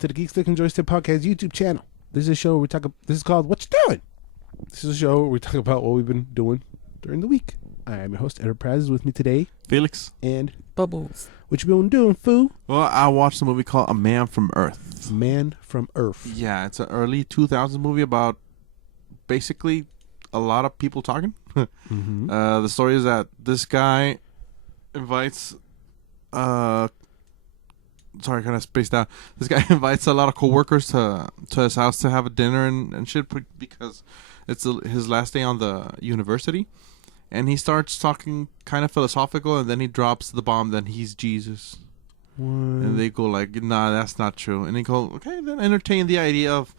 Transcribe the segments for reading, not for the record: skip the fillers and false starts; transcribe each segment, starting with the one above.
to the Geeks, and Joysticks podcast YouTube channel. This is a show where we talk. This is called Watcha Doin. This is a show where we talk about what we've been doing during the week. I am your host, Enterprise. With me today, Felix and Bubbles. What you been doing, foo? Well, I watched a movie called A Man from Earth. Man from Earth. Yeah, it's an early 2000s movie about basically a lot of people talking. Mm-hmm. The story is that this guy invites sorry, kind of spaced out. This guy invites a lot of coworkers to his house to have a dinner and shit because it's his last day on the university. And he starts talking kind of philosophical, and then he drops the bomb that he's Jesus. What? And they go like, nah, that's not true. And they go, okay, then entertain the idea of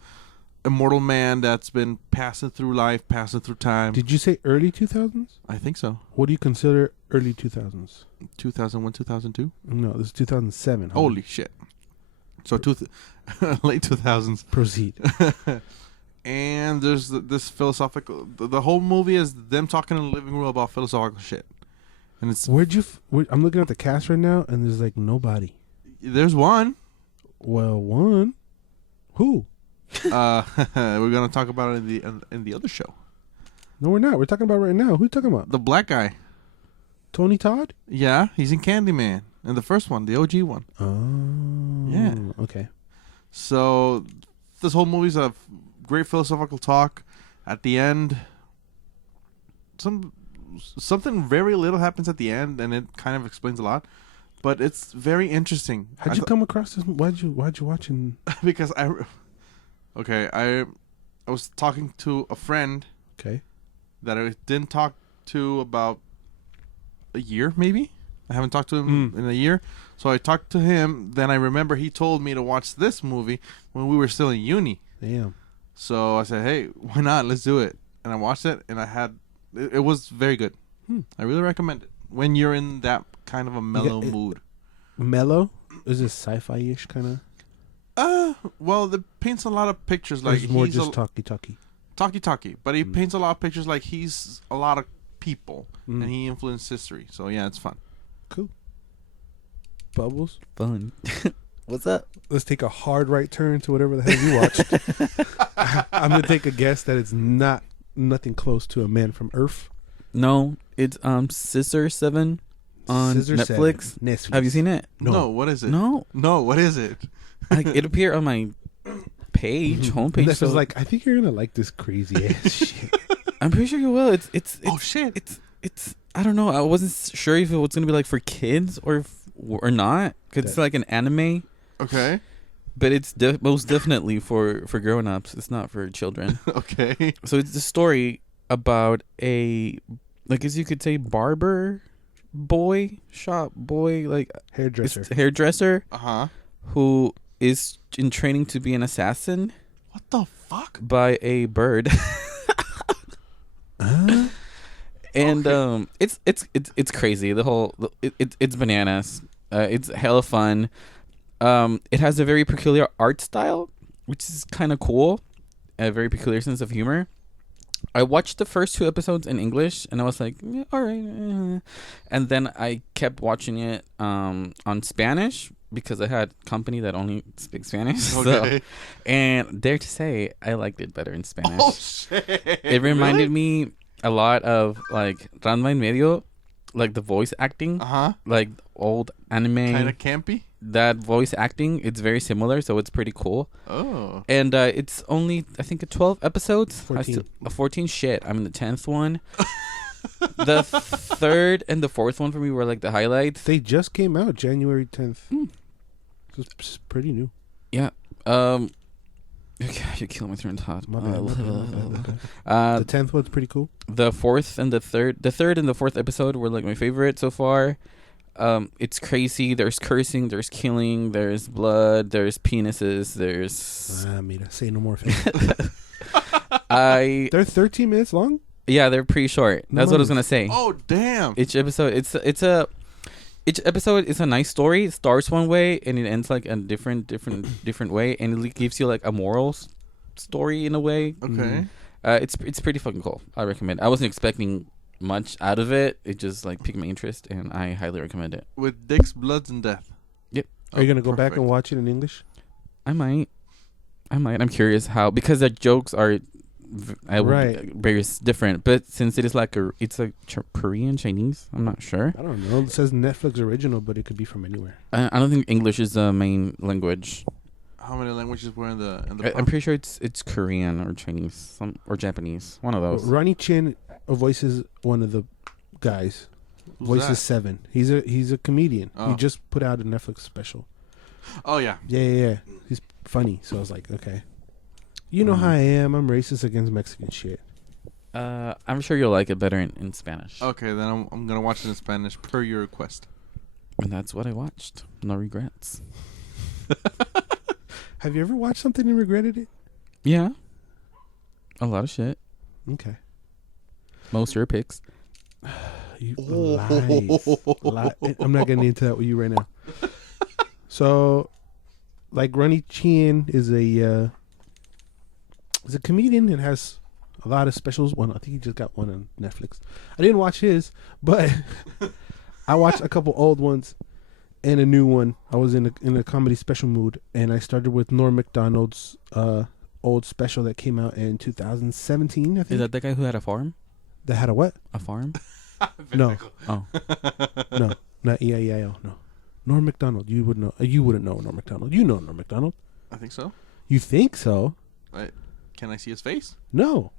immortal man that's been passing through life, passing through time. Did you say early 2000s? I think so. What do you consider early 2000s? 2001, 2002? No, this is 2007. Huh? Holy shit. So late 2000s. Proceed. And there's this philosophical... The whole movie is them talking in the living room about philosophical shit. And it's... I'm looking at the cast right now, and there's like nobody. There's one. Well, one? Who? We're going to talk about it in the other show. No, we're not. We're talking about right now. Who you talking about? The black guy. Tony Todd? Yeah, he's in Candyman. In the first one, the OG one. Oh. Yeah. Okay. So, this whole movie's a great philosophical talk. At the end, something very little happens at the end, and it kind of explains a lot. But it's very interesting. How'd you come across this? Why'd you watch it? Because I was talking to a friend. Okay. That I didn't talk to about a year, maybe. I haven't talked to him in a year. So I talked to him. Then I remember he told me to watch this movie when we were still in uni. Damn. So I said, hey, why not? Let's do it. And I watched it, and it was very good. I really recommend it when you're in that kind of a mellow mood. Mellow? Is it sci-fi-ish kind of? Well, it paints a lot of pictures. Like he's more just talky. Talky. But he paints a lot of pictures like he's a lot of people, and he influenced history. So, yeah, it's fun. Cool. Bubbles? Fun. What's up? Let's take a hard right turn to whatever the hell you watched. I'm going to take a guess that it's nothing close to A Man from Earth. No, it's Scissor 7 on Scissor Netflix. 7. Netflix. Have you seen it? No, what is it? No, what is it? Like, it appeared on my homepage. This is like, I think you're gonna like this crazy ass shit. I'm pretty sure you will. It's oh shit. It's I don't know. I wasn't sure if it was gonna be like for kids or not, because it's like an anime. Okay. But it's most definitely for grown-ups. It's not for children. Okay. So it's the story about a, like, as you could say, barber shop boy, like hairdresser. Uh-huh. Who is in training to be an assassin. What the fuck? By a bird. And okay. It's crazy. The whole it's bananas. It's hella fun. It has a very peculiar art style, which is kind of cool. A very peculiar sense of humor. I watched the first 2 episodes in English, and I was like, yeah, all right. And then I kept watching it on Spanish because I had company that only speaks Spanish. Okay. So, and dare to say, I liked it better in Spanish. Oh, shit. It reminded me a lot of, like, Ranma en Medio, like the voice acting. Uh-huh. Like old anime. Kind of campy? That voice acting, it's very similar, so it's pretty cool. Oh. And it's only, I think, 12 episodes. 14. 14 shit. I'm in the 10th one. The 3rd and the 4th one for me were like the highlights. They just came out January 10th. So it's pretty new. Yeah. You're killing my throat, Todd. The 10th one's pretty cool. The 4th and the 3rd and the 4th episode were like my favorite so far. It's crazy. There's cursing, there's killing, there's blood, there's penises, there's mira, say no more. They're 13 minutes long? Yeah, they're pretty short. That's what I was gonna say. Oh damn. Each episode each episode is a nice story. It starts one way and it ends like a different way, and it gives you like a moral story in a way. Okay. It's pretty fucking cool. I recommend it. I wasn't expecting much out of it. It just like piqued my interest, and I highly recommend it. With dicks, bloods, and death. Yep. Are you gonna go back and watch it in English? I might. I'm curious how, because the jokes are Right. very different. But since it is like it's a Korean Chinese, I'm not sure. I don't know. It says Netflix original, but it could be from anywhere. I don't think English is the main language. How many languages were in the? I'm pretty sure it's Korean or Chinese, or Japanese. One of those. Ronnie Chin voices one of the guys. Who's Voices that? 7. He's a comedian. He Oh. just put out a Netflix special. Oh yeah. Yeah. He's funny. So I was like, okay. You know how I am. I'm racist against Mexican shit. I'm sure you'll like it better in Spanish. Okay, then I'm gonna watch it in Spanish per your request. And that's what I watched. No regrets. Have you ever watched something and regretted it? Yeah. A lot of shit. Okay. Most your picks. You lies. I'm not getting into that with you right now. So, like, Ronnie Chin is a comedian and has a lot of specials. One, I think he just got one on Netflix. I didn't watch his, but I watched a couple old ones and a new one. I was in a comedy special mood, and I started with Norm Macdonald's old special that came out in 2017. I think. Is that the guy who had a farm? That had a what? A farm? No. Oh. No, not EIEIO. No, Norm Macdonald. You would know. You wouldn't know Norm Macdonald. You know Norm Macdonald. I think so. You think so? Can I see his face? No.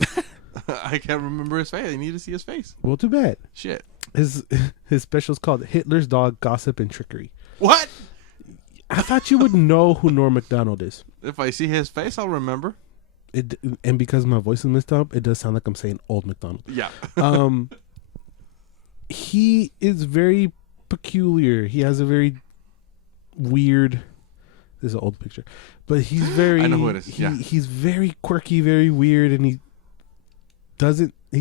I can't remember his face. I need to see his face. Well, too bad. Shit. His special's called Hitler's Dog, Gossip, and Trickery. What? I thought you would know who Norm Macdonald is. If I see his face, I'll remember. And because my voice is messed up, it does sound like I'm saying Old Macdonald. Yeah. He is very peculiar. He has a very weird. This is an old picture, but he's very. I know who it is. Yeah. He's very quirky, very weird, and he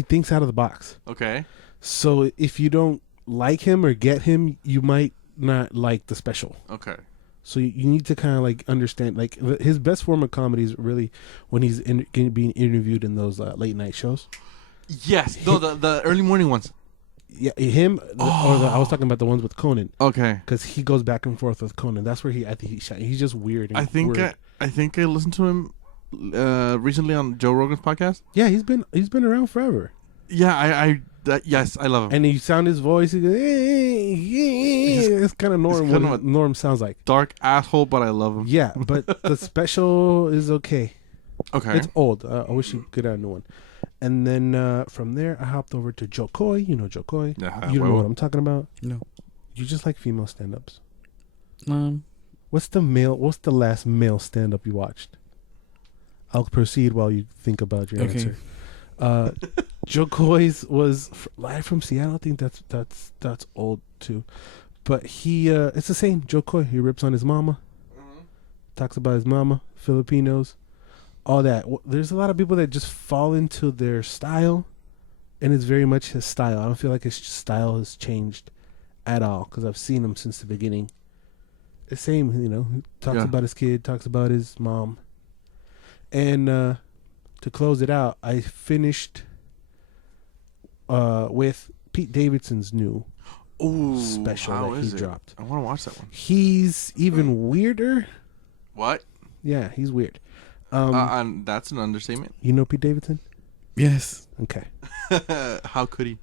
thinks out of the box. Okay. So if you don't like him or get him, you might not like the special. Okay. So you need to kind of like understand, like his best form of comedy is really when he's being interviewed in those late night shows. Yes. No, the early morning ones. Yeah, him. I was talking about the ones with Conan. Okay. Because he goes back and forth with Conan. That's where I think he's just weird. And I think I listened to him recently on Joe Rogan's podcast. Yeah, he's been around forever. Yeah, yes, I love him. And you sound his voice. He goes, it's kind of Norm. kind What of Norm sounds like. Dark asshole, but I love him. Yeah, but the special is okay. Okay. It's old. I wish you could have a new one. And then from there, I hopped over to Joe Coy. You know Joe Coy. Yeah, You don't know what I'm talking about. No. You just like female stand-ups. What's What's the last male stand-up you watched? I'll proceed while you think about your answer. Joe Coy's was live from Seattle. I think that's old too. But he it's the same. Joe Coy. He rips on his mama. Talks about his mama, Filipinos, all that. There's a lot of people that just fall into their style, and it's very much his style. I don't feel like his style has changed at all because I've seen him since the beginning. The same, he talks about his kid, talks about his mom. And to close it out, I finished with Pete Davidson's new special that he dropped. I want to watch that one. He's even weirder. What? Yeah, he's weird. And that's an understatement. You know Pete Davidson? Yes. Okay. How could he?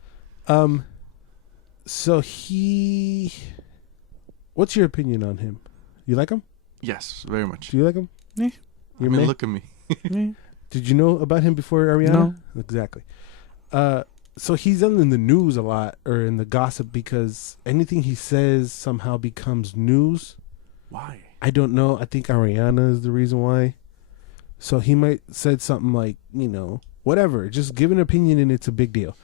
So what's your opinion on him? You like him? Yes, very much. Do you like him? Yeah. Look at me. Did you know about him before Ariana? No. Exactly. So he's in the news a lot, or in the gossip, because anything he says somehow becomes news. Why? I don't know. I think Ariana is the reason why. So he might said something like, whatever. Just give an opinion and it's a big deal.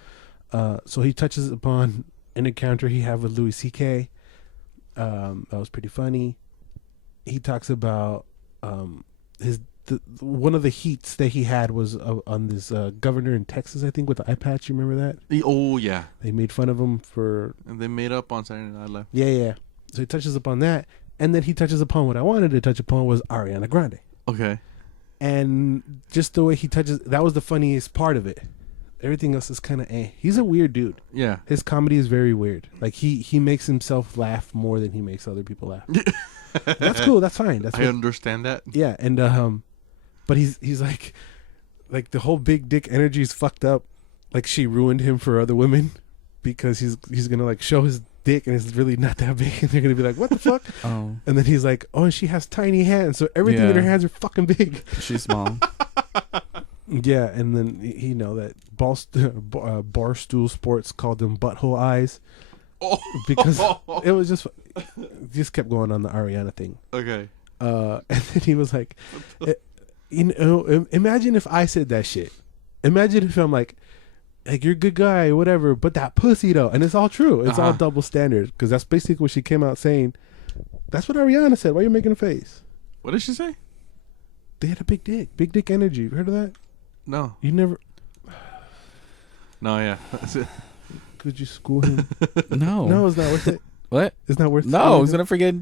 So he touches upon an encounter he had with Louis C.K. That was pretty funny. He talks about one of the heats that he had was on this governor in Texas, I think, with the eye patch. You remember that? Oh, yeah. They made fun of him for... And they made up on Saturday Night Live. Yeah. So he touches upon that. And then he touches upon what I wanted to touch upon was Ariana Grande. Okay. And just the way he touches... That was the funniest part of it. Everything else is kind of He's a weird dude. Yeah. His comedy is very weird. Like, he makes himself laugh more than he makes other people laugh. That's cool. That's fine. That's I understand that. Yeah, and but he's like the whole big dick energy is fucked up. Like she ruined him for other women because he's gonna like show his dick and it's really not that big, and they're gonna be like, what the fuck? Oh. And then he's like, oh, and she has tiny hands, so everything in her hands are fucking big. She's small. Yeah, and then that Barstool Sports called them butthole eyes because it was just kept going on the Ariana thing. Okay. And then he was like, imagine if I said that shit. Imagine if I'm like you're a good guy, whatever, but that pussy though, and it's all true. It's all double standard because that's basically what she came out saying. That's what Ariana said. Why are you making a face? What did she say? They had a big dick energy. You heard of that? No. You never? No, yeah. Could you school him? No, it's not worth it. What? It's not worth it. No, I was gonna forget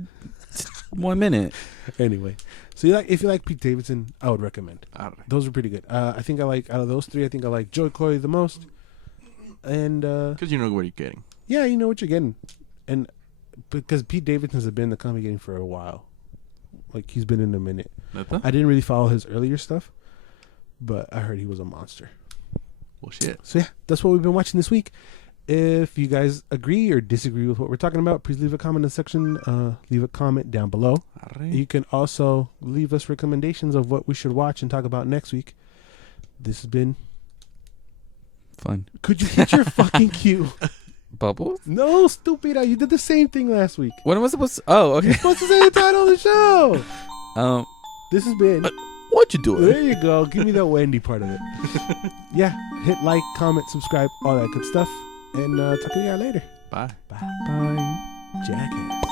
1 minute. Anyway, so if you like Pete Davidson, I would recommend. Those are pretty good. I think I like out of those three. I think I like Joy Coy the most, and because you know what you're getting. Yeah, you know what you're getting, and because Pete Davidson has been in the comedy game for a while, like he's been in a minute. I didn't really follow his earlier stuff, but I heard he was a monster. Well, shit. So yeah, that's what we've been watching this week. If you guys agree or disagree with what we're talking about, please leave a comment in the section. Leave a comment down below. You can also leave us recommendations of what we should watch and talk about next week. This has been fun. Could you hit your fucking cue? Bubbles? No, stupid. You did the same thing last week. What am I supposed to? Oh, okay. You're supposed to say the title of the show. This has been What You Doing? There you go. Give me that Wendy part of it. Yeah. Hit like, comment, subscribe, all that good stuff. And talk to you guys later. Bye. Bye. Jackass.